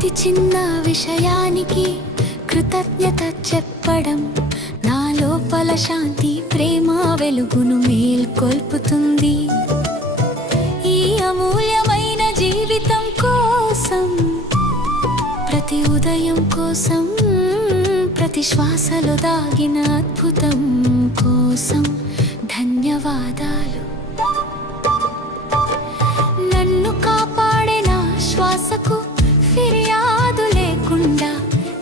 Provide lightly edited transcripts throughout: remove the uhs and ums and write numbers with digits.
ప్రతి చిన్న విషయానికి కృతజ్ఞత చెప్పడం నా లోపల శాంతి ప్రేమ వెలుగును మేల్కొల్పుతుంది. ఈ అమూల్యమైన జీవితం కోసం, ప్రతి ఉదయం కోసం, ప్రతి శ్వాసలో దాగిన అద్భుతం కోసం ధన్యవాదాలు. నన్ను కాపాడే నా శ్వాసకు ఫిర్యాదు లేకుండా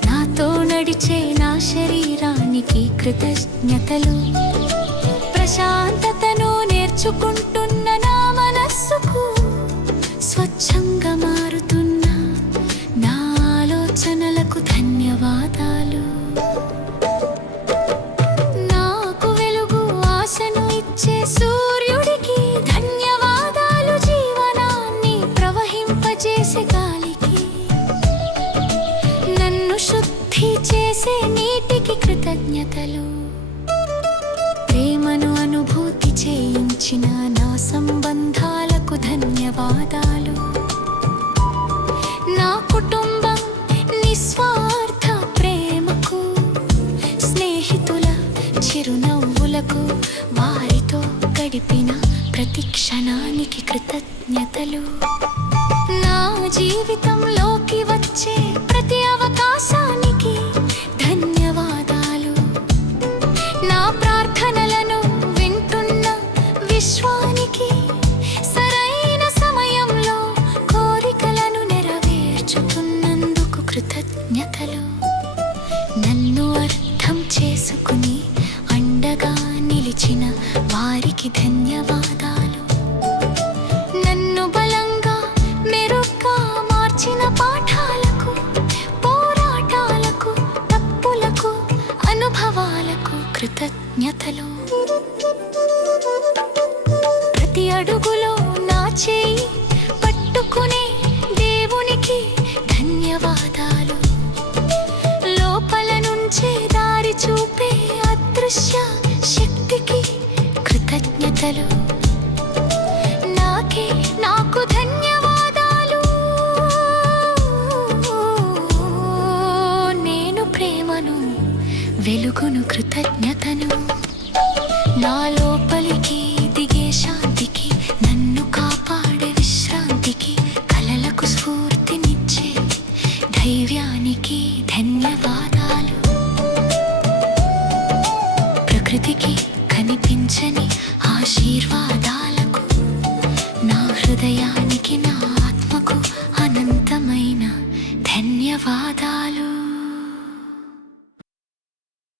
నాతో నడిచే నా శరీరానికి కృతజ్ఞతలు. ప్రశాంతతను నేర్చుకుంటున్న నా మనస్సుకు, స్వచ్ఛంగా మారుతున్న నా ఆలోచనలకు ధన్యవాదాలు. నాకు వెలుగు ఆశను ఇచ్చే సూర్యుడికి ధన్యవాదాలు. జీవనాన్ని ప్రవహింపజేసే గాలికి, నన్ను శుద్ధి చేసే నీటికి కృతజ్ఞతలు. ప్రేమను అనుభూతి చేయించిన నా సంబంధాలకు ధన్యవాదాలు. నా కుటుంబం నిస్వార్థ ప్రేమకు, స్నేహితుల చిరునవ్వులకు, వారితో గడిపిన ప్రతి క్షణానికి కృతజ్ఞతలు. నా జీవితంలోకి వచ్చే ప్రతి అవకాశానికి ధన్యవాదాలు. నా ప్రార్థనలను వింటున్న విశ్వానికి, సరైన సమయంలో కోరికలను నెరవేర్చుతున్నందుకు కృతజ్ఞతలు. నన్ను అర్థం చేసుకుని అండగా నిలిచిన వారికి ధన్యవాదాలు. నన్ను బలంగా మెరుగ్గా మార్చిన పాఠాలకు, పోరాటాలకు, తప్పులకు, అనుభవాలకు కృతజ్ఞతలు. ప్రతి అడుగులో నా చేయి పట్టుకునే దేవునికి ధన్యవాదాలు. లోపల నుంచే దారి చూపే అదృశ్య శక్తికి కృతజ్ఞతలు. నాకు ధన్యవాదాలు. నేను ప్రేమను, వెలుగును, కృతజ్ఞతను. నా లోపలికి దిగే శాంతికి, నన్ను కాపాడే విశ్రాంతికి, కలలకు స్ఫూర్తినిచ్చే ధైర్యానికి ధన్యవాదాలు. ప్రకృతికి కనిపించని ఆశీర్వాదాలకు, నా హృదయానికి, నా ఆత్మకు అనంతమైన ధన్యవాదాలు.